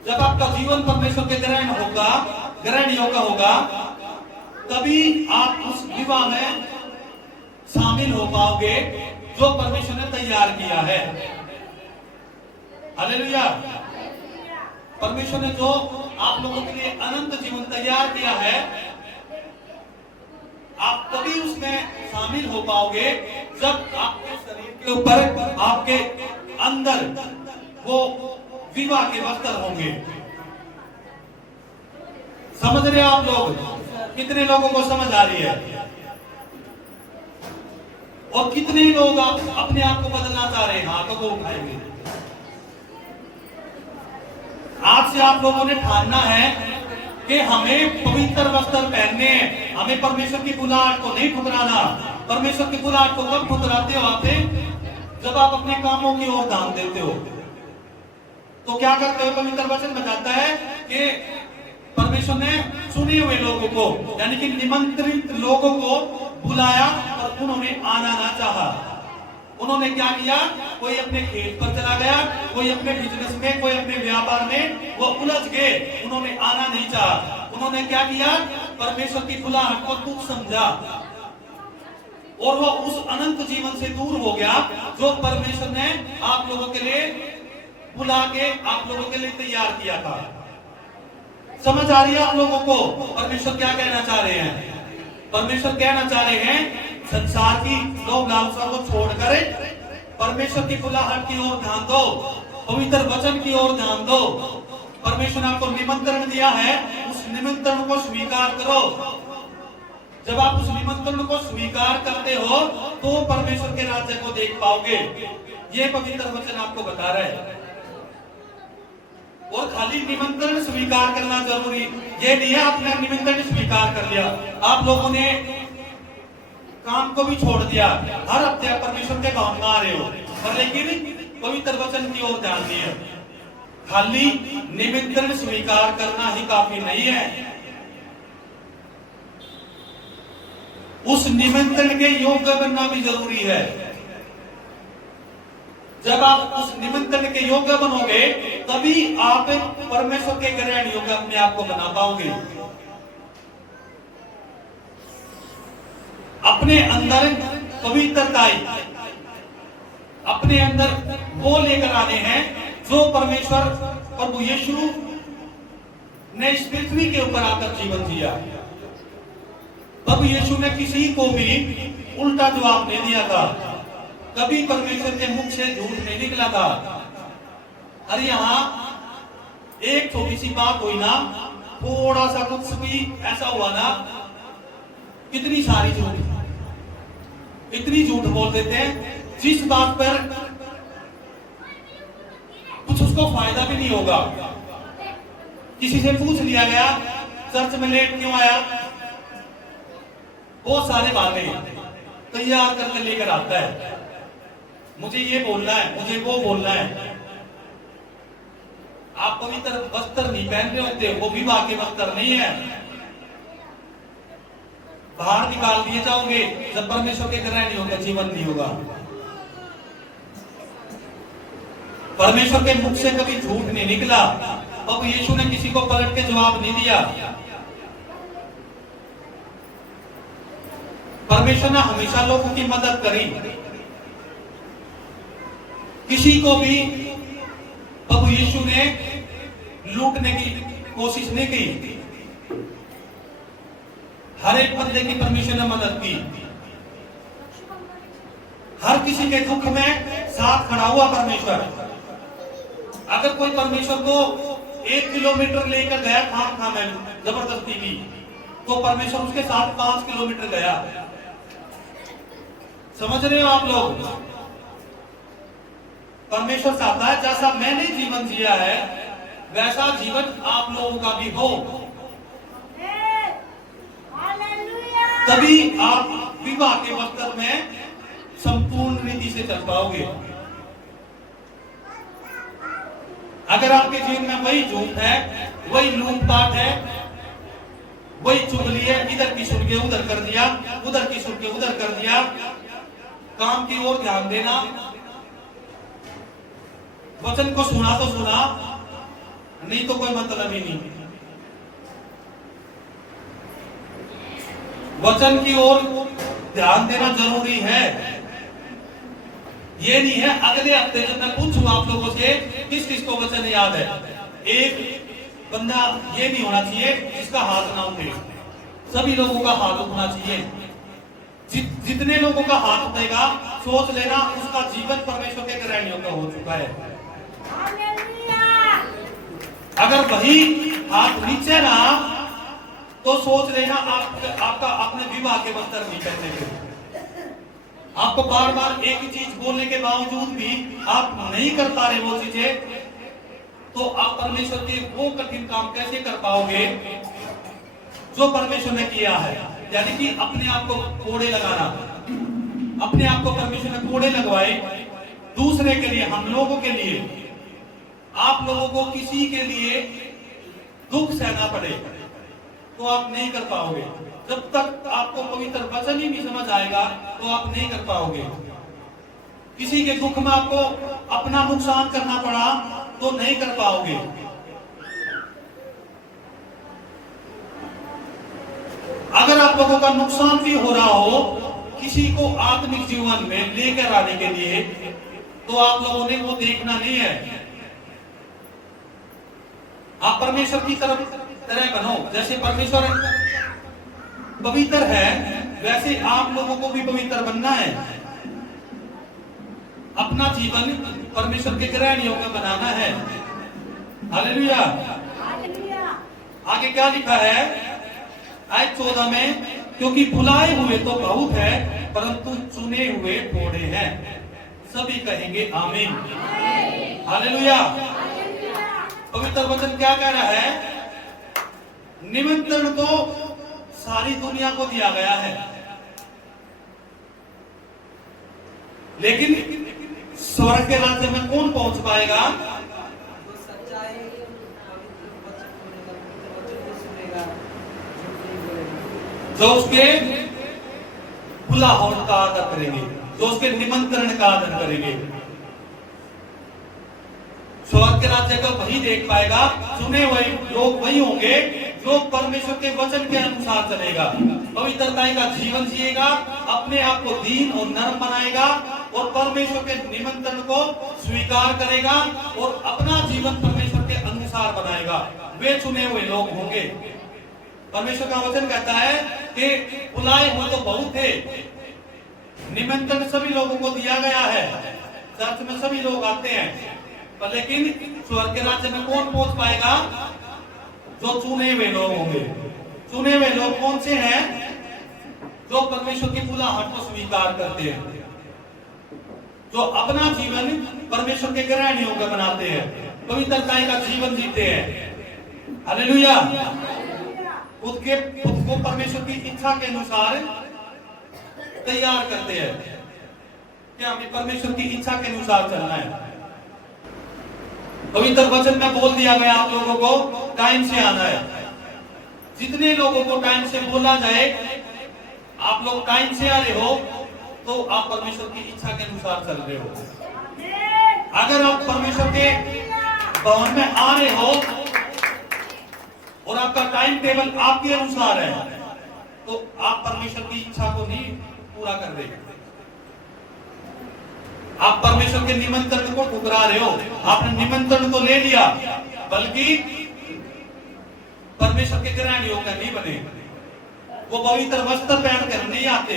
जब आपका जीवन परमेश्वर के ग्रहण योग्य होगा, तभी आप उस विवाह में शामिल हो पाओगे जो परमेश्वर ने तैयार किया है। हालेलुया। परमेश्वर ने जो आप लोगों के लिए अनंत जीवन तैयार किया है, आप तभी उसमें शामिल हो पाओगे जब आपके शरीर के ऊपर, आपके अंदर वो विवाह के वस्त्र होंगे। समझ रहे हो आप लोग? कितने लोगों को समझ आ रही है? और कितने लोग अपने आप को बदलना चाह रहे हैं? हाथों को उठाएंगे। आज से आप लोगों ने ठानना है कि हमें पवित्र वस्त्र पहनने हैं, हमें परमेश्वर की बुलाहट को नहीं ठुकराना। परमेश्वर की बुलाहट को कब ठुकराते हो आप? जब आप अपने कामों की ओर ध्यान देते हो। तो क्या करते हो? पवित्र वचन बताता है कि परमेश्वर ने चुने हुए लोगों को, यानी कि निमंत्रित लोगों को बुलाया और उन्होंने आना ना चाहा। उन्होंने क्या किया? कोई अपने खेत पर चला गया, कोई अपने बिजनेस में, कोई अपने व्यापार में, वो उलझ गए, उन्होंने आना नहीं चाहा। उन्होंने क्या किया? परमेश्वर की बुलाहट को तुच्छ समझा और वो उस अनंत जीवन से दूर हो गया जो परमेश्वर ने आप लोगों के लिए बुला के आप लोगों के लिए तैयार किया था। समझ आ रही है आप लोगों को? परमेश्वर क्या कहना चाह रहे हैं? परमेश्वर कहना चाह रहे हैं, संसार की लोभ लालसा को छोड़कर परमेश्वर की बुलाहट की ओर ध्यान दो, पवित्र वचन की ओर ध्यान दो। परमेश्वर ने आपको निमंत्रण दिया है, उस निमंत्रण को स्वीकार करो। जब आप उस निमंत्रण को स्वीकार करते हो तो परमेश्वर के राज्य को देख पाओगे। ये पवित्र वचन आपको बता रहा है। और खाली निमंत्रण स्वीकार करना जरूरी ये नहीं है आपने निमंत्रण स्वीकार कर लिया, आप लोगों ने काम को भी छोड़ दिया, हर हफ्ते परमेश्वर के काम आ रहे हो, पर लेकिन पवित्र वचन की ओर ध्यान दिए। खाली निमंत्रण स्वीकार करना ही काफी नहीं है, उस निमंत्रण के योग्य बनना भी जरूरी है। जब आप उस निमंत्रण के योग्य बनोगे तभी आप परमेश्वर के ग्रहण योग्य अपने आप को बना पाओगे। अपने अंदर पवित्रता, अपने अंदर वो लेकर आने हैं जो परमेश्वर प्रभु यीशु ने इस पृथ्वी के ऊपर आकर जीवन जिया। प्रभु यीशु ने किसी को भी उल्टा जवाब नहीं दिया था, कभी परमेश्वर के मुख से झूठ नहीं निकला था। अरे यहाँ एक छोटी सी बात हुई ना, थोड़ा सा कुछ भी ऐसा हुआ ना, कितनी सारी झूठ, इतनी झूठ बोल देते हैं जिस बात पर कुछ उसको फायदा भी नहीं होगा। किसी से पूछ लिया गया चर्च में लेट क्यों आया, बहुत सारे बातें तैयार करके लेकर आता है, मुझे ये बोलना है, मुझे वो बोलना है। आप पवित्र वस्त्र नहीं पहन रहे होते, वो विवाह के वस्त्र नहीं है, बाहर निकाल दिए जाओगे जब परमेश्वर के ग्रहण नहीं होगा, जीवन नहीं होगा। परमेश्वर के मुख से कभी झूठ नहीं निकला, अब यीशु ने किसी को पलट के जवाब नहीं दिया। परमेश्वर ने हमेशा लोगों की मदद करी, किसी को भी प्रभु यीशु ने लूटने की कोशिश नहीं की, हर एक बंदे की परमेश्वर ने मदद की, हर किसी के दुख में साथ खड़ा हुआ परमेश्वर। अगर कोई परमेश्वर को 1 किलोमीटर लेकर गया खाम में जबरदस्ती की, तो परमेश्वर उसके साथ 5 किलोमीटर गया। समझ रहे हो आप लोग? परमेश्वर चाहता है जैसा मैंने जीवन जिया है वैसा जीवन आप लोगों का भी हो। तभी आप विवाह के वस्त्र में संपूर्ण रीति से चल पाओगे। अगर आपके जीवन में वही झूठ है, वही लूटपाट है, वही चुगली है, इधर की सुन के उधर कर दिया, उधर की सुन के उधर कर दिया, काम की ओर ध्यान देना, वचन को सुना तो सुना, नहीं तो कोई मतलब ही नहीं। वचन की ओर ध्यान देना जरूरी है। ये नहीं है अगले हफ्ते जब मैं पूछूं आप लोगों से किस किस को वचन याद है, एक बंदा ये नहीं होना चाहिए जिसका हाथ ना उठे। सभी लोगों का हाथ उठना चाहिए। जितने लोगों का हाथ उठेगा सोच लेना उसका जीवन परमेश्वर के ग्रहणियों का हो चुका है। अगर वही हाथ नीचे रहा तो सोच लेना आपका अपने विवाह के वस्त्र नहीं पहनने के। आपको बार बार एक ही चीज बोलने के बावजूद भी आप नहीं कर पा रहे वो चीजें, तो आप परमेश्वर के वो कठिन काम कैसे कर पाओगे जो परमेश्वर ने किया है। यानी कि अपने आप को कोड़े लगाना, अपने आप को परमेश्वर ने कोड़े लगवाए दूसरे के लिए, हम लोगों के लिए। आप लोगों को किसी के लिए दुख सहना पड़े तो आप नहीं कर पाओगे। जब तक आपको पवित्र वचन ही नहीं समझ आएगा तो आप नहीं कर पाओगे। किसी के दुख में आपको अपना नुकसान करना पड़ा तो नहीं कर पाओगे। अगर आप लोगों का नुकसान भी हो रहा हो किसी को आत्मिक जीवन में लेकर आने के लिए, तो आप लोगों ने वो देखना नहीं है। आप परमेश्वर की तरह बनो। जैसे परमेश्वर पवित्र है वैसे आप लोगों को भी पवित्र बनना है। अपना जीवन परमेश्वर के ग्रहणियों में बनाना है। हालेलुया। आगे क्या लिखा है आयत 14 में, क्योंकि बुलाए हुए तो बहुत है परंतु चुने हुए थोड़े हैं। सभी कहेंगे आमीन। हालेलुया। पवित्र वचन क्या कह रहा है? निमंत्रण तो सारी दुनिया को दिया गया है, लेकिन स्वर्ग के राज्य में कौन पहुंच पाएगा? जो उसके बुलाहट का आदर करेंगे, जो उसके निमंत्रण का आदर करेंगे। स्वर्ग के राज्य को वही देख पाएगा, चुने हुए लोग वही होंगे जो परमेश्वर के वचन के अनुसार चलेगा, पवित्रता का जीवन जिएगा, अपने आप को दीन और नर्म बनाएगा और परमेश्वर के निमंत्रण को स्वीकार करेगा और अपना जीवन परमेश्वर के अनुसार बनाएगा। वे चुने हुए लोग होंगे। परमेश्वर का वचन कहता है कि बुलाए हुए तो बहुत थे, निमंत्रण सभी लोगों को दिया गया है, चर्च में सभी लोग आते हैं, पर लेकिन स्वर्ग के राज्य में कौन पहुंच पाएगा? जो चुने हुए लोग होंगे। चुने हुए लोग कौन से हैं? जो परमेश्वर की बुलाहट को स्वीकार करते हैं, जो अपना जीवन परमेश्वर के ग्रहणियों का बनाते हैं, पवित्रता का जीवन जीते हैं। हालेलुया। खुद को परमेश्वर की इच्छा के अनुसार तैयार करते हैं कि हमें परमेश्वर की इच्छा के अनुसार चलना है। पवित्र वचन में बोल दिया गया आप लोगों को टाइम से आना है। जितने लोगों को टाइम से बोला जाए आप लोग टाइम से आ रहे हो तो आप परमेश्वर की इच्छा के अनुसार चल रहे हो। अगर आप परमेश्वर के भवन में आ रहे हो और आपका टाइम टेबल आपके अनुसार है तो आप परमेश्वर की इच्छा को नहीं पूरा कर रहे। आप परमेश्वर के निमंत्रण को ठुकरा रहे हो। आपने निमंत्रण तो ले लिया, बल्कि परमेश्वर के ग्रहणियों का नहीं बने। वो पवित्र वस्त्र पहनकर नहीं आते।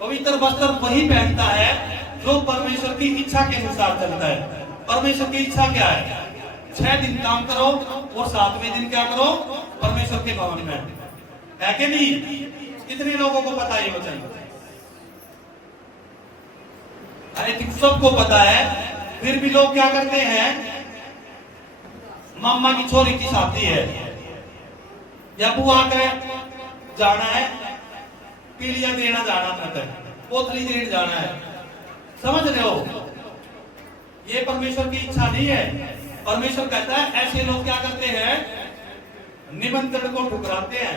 पवित्र वस्त्र वही पहनता है जो परमेश्वर की इच्छा के अनुसार चलता है। परमेश्वर की इच्छा क्या है? 6 दिन काम करो और 7वें दिन क्या करो? परमेश्वर के भवन में। है कि नहीं? कितने लोगों को पता है वचन? सबको पता है, फिर भी लोग क्या करते हैं? मामा की छोरी की शादी है या बुआ के जाना है, पीलिया देना जाना पड़ता है, पोतली देने जाना है। समझ रहे हो? ये परमेश्वर की इच्छा नहीं है। परमेश्वर कहता है ऐसे लोग क्या करते हैं, निमंत्रण को ठुकराते हैं।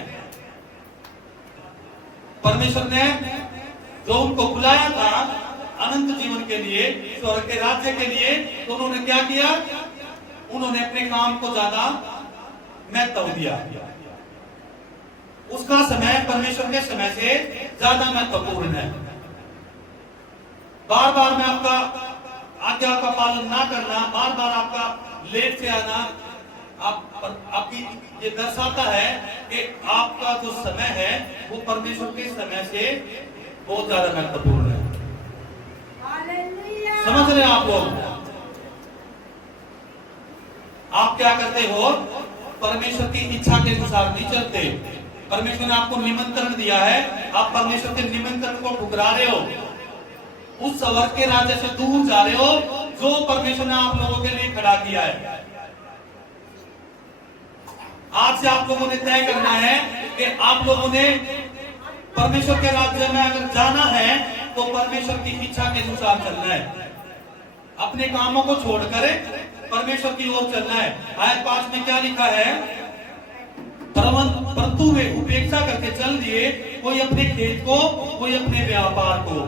परमेश्वर ने जो उनको बुलाया था अनंत जीवन के लिए, स्वर्ग के राज्य के लिए, तो उन्होंने क्या किया? उन्होंने अपने काम को ज्यादा महत्व दिया। उसका समय परमेश्वर के समय से ज्यादा महत्वपूर्ण है। बार बार में आपका आज्ञा का पालन ना करना, बार बार आपका लेट से आना, आपकी ये दर्शाता है कि आपका जो समय है वो परमेश्वर के समय से बहुत ज्यादा महत्वपूर्ण है। समझ रहे हैं आप लोग? आप क्या करते हो? परमेश्वर की इच्छा के अनुसार नहीं चलते। परमेश्वर ने आपको निमंत्रण दिया है, आप परमेश्वर के निमंत्रण को ठुकरा रहे हो, उस स्वर्ग के राज्य से दूर जा रहे हो जो परमेश्वर ने आप लोगों के लिए खड़ा किया है। आज से आप लोगों ने तय करना है कि आप लोगों ने परमेश्वर के राज्य में अगर जाना है तो परमेश्वर की इच्छा के अनुसार चलना है। अपने कामों को छोड़कर परमेश्वर की ओर चलना है। आयत 5 में क्या लिखा है? परंतु वे उपेक्षा करके चल दिए, कोई अपने खेत को, कोई अपने व्यापार को।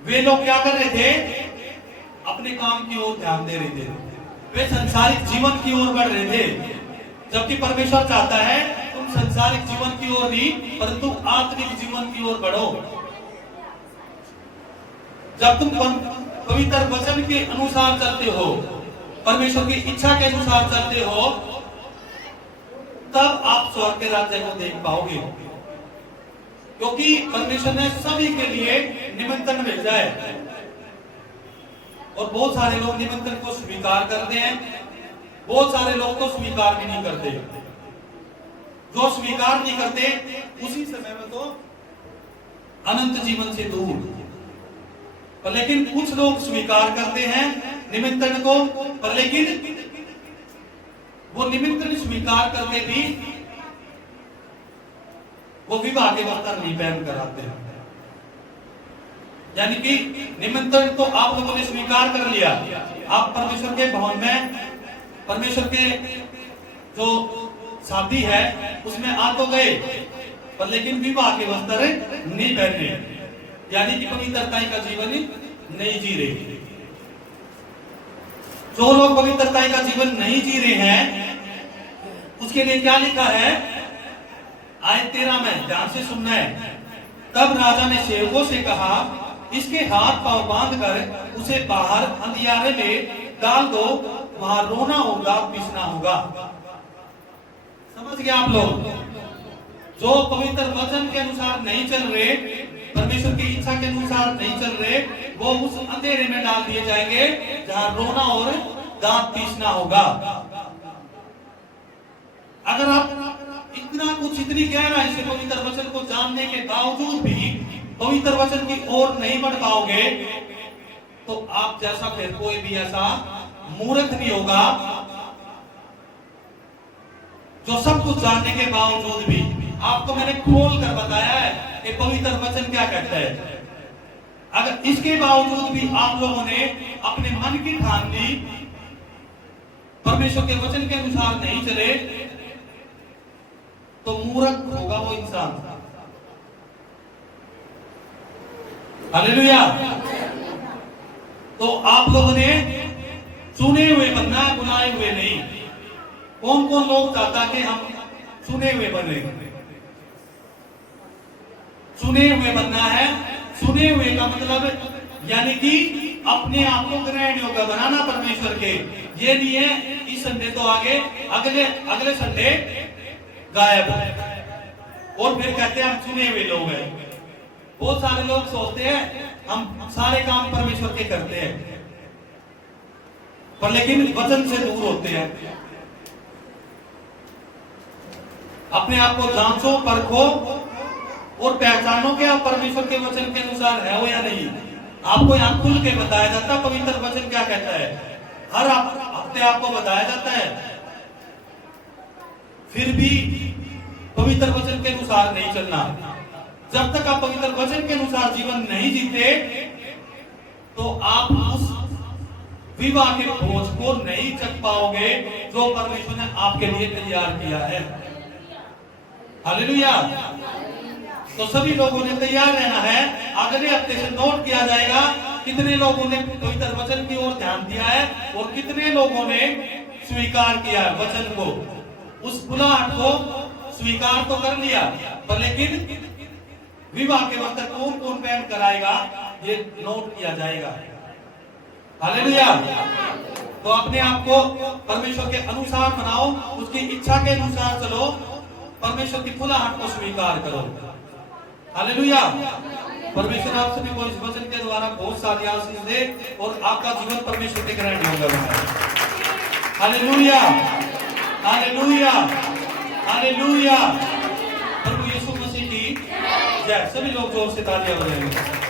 वे लोग क्या कर रहे थे? अपने काम की ओर ध्यान दे रहे थे, वे संसारिक जीवन की ओर बढ़ रहे थे। जबकि परमेश्वर चाहता है तुम संसारिक जीवन की ओर नहीं परंतु आत्मिक जीवन की ओर बढ़ो। जब तुम पवित्र वचन के अनुसार चलते हो, परमेश्वर की इच्छा के अनुसार चलते हो, तब आप स्वर्ग के राज्य को देख पाओगे। क्योंकि परमेश्वर ने सभी के लिए निमंत्रण भेजा है और बहुत सारे लोग निमंत्रण को स्वीकार करते हैं, बहुत सारे लोग तो स्वीकार भी नहीं करते। जो स्वीकार नहीं करते उसी समय में तो अनंत जीवन से दूर। पर लेकिन कुछ लोग स्वीकार करते हैं निमंत्रण को, पर लेकिन वो निमंत्रण स्वीकार करके भी वो विवाह के वस्त्र नहीं पहन कर आते हैं। यानी कि निमंत्रण तो आप लोगों ने स्वीकार कर लिया, आप परमेश्वर के भवन में, परमेश्वर के जो शादी है उसमें आ तो गए, पर लेकिन विवाह के वस्त्र नहीं पहने, यानी कि पवित्रता का जीवन नहीं जी रहे। जो लोग पवित्रता का जीवन नहीं जी रहे हैं उसके लिए क्या लिखा है? आयत 13 में ध्यान से सुनना है। तब राजा ने सेवकों से कहा, इसके हाथ पांव बांधकर उसे बाहर अंधियारे में डाल दो, वहां रोना और दांत पीसना होगा। समझ गए आप लोग? जो पवित्र वचन के अनुसार नहीं चल रहे, परमेश्वर की इच्छा के अनुसार नहीं चल रहे, वो उस अंधेरे में डाल दिए जाएंगे जहां रोना और दांत पीसना होगा। अगर आप इतना कुछ, इतनी गहराई से पवित्र वचन को जानने के बावजूद भी पवित्र वचन की ओर नहीं बढ़ पाओगे तो आप जैसा फिर कोई भी ऐसा मूर्ख नहीं होगा जो सब कुछ जानने के बावजूद भी। आपको मैंने खोल कर बताया है कि पवित्र वचन क्या कहता है। अगर इसके बावजूद भी आप लोगों ने अपने मन की ठान ली, परमेश्वर के वचन के अनुसार नहीं चले, तो मूर्ख होगा वो इंसान। हालेलुया। तो आप लोगों ने चुने हुए बनना है, बुलाए हुए नहीं। कौन कौन लोग चाहता कि हम चुने हुए बने? चुने हुए बनना है। चुने हुए का मतलब यानी कि अपने आप को ग्रहण योग्य बनाना परमेश्वर के। ये नहीं है इस संडे तो आगे, अगले संडे गायब, और फिर कहते हैं हम चुने हुए लोग हैं। बहुत सारे लोग सोचते हैं हम सारे काम परमेश्वर के करते हैं, पर लेकिन वचन से दूर होते हैं। अपने आप को जांचो, परखो और पहचानो कि आप परमेश्वर के वचन के अनुसार है हो या नहीं। आपको यहाँ खुल के बताया जाता है पवित्र वचन क्या कहता है। हर हफ्ते आपको बताया जाता है, फिर भी पवित्र वचन के अनुसार नहीं चलना। जब तक आप पवित्र वचन के अनुसार जीवन नहीं जीते तो आप उस विवाह के भोज को नहीं चख पाओगे जो परमेश्वर ने आपके लिए तैयार किया है। हालेलुया। तो सभी लोगों ने तैयार रहना है। अगले हफ्ते से नोट किया जाएगा कितने लोगों ने पवित्र वचन की ओर ध्यान दिया है और कितने लोगों ने स्वीकार किया है वचन को। उस बुलाहट को स्वीकार तो कर लिया, पर लेकिन विवाह के वस्त्र कौन कौन पहन कर आएगा ये नोट किया जाएगा। हालेलुया। तो अपने आप को परमेश्वर के अनुसार बनाओ, उसकी इच्छा के अनुसार चलो, परमेश्वर की बुलाहट को स्वीकार करो। हालेलुया। परमेश्वर आप सभी को इस वचन के द्वारा बहुत सारी आशीष दे और आपका जीवन परमेश्वर के ग्रहण योग्य बनाए। Hallelujah, hallelujah, hallelujah. प्रभु यीशु मसीह की जय। सभी लोग जोर से तालियां बजाएंगे।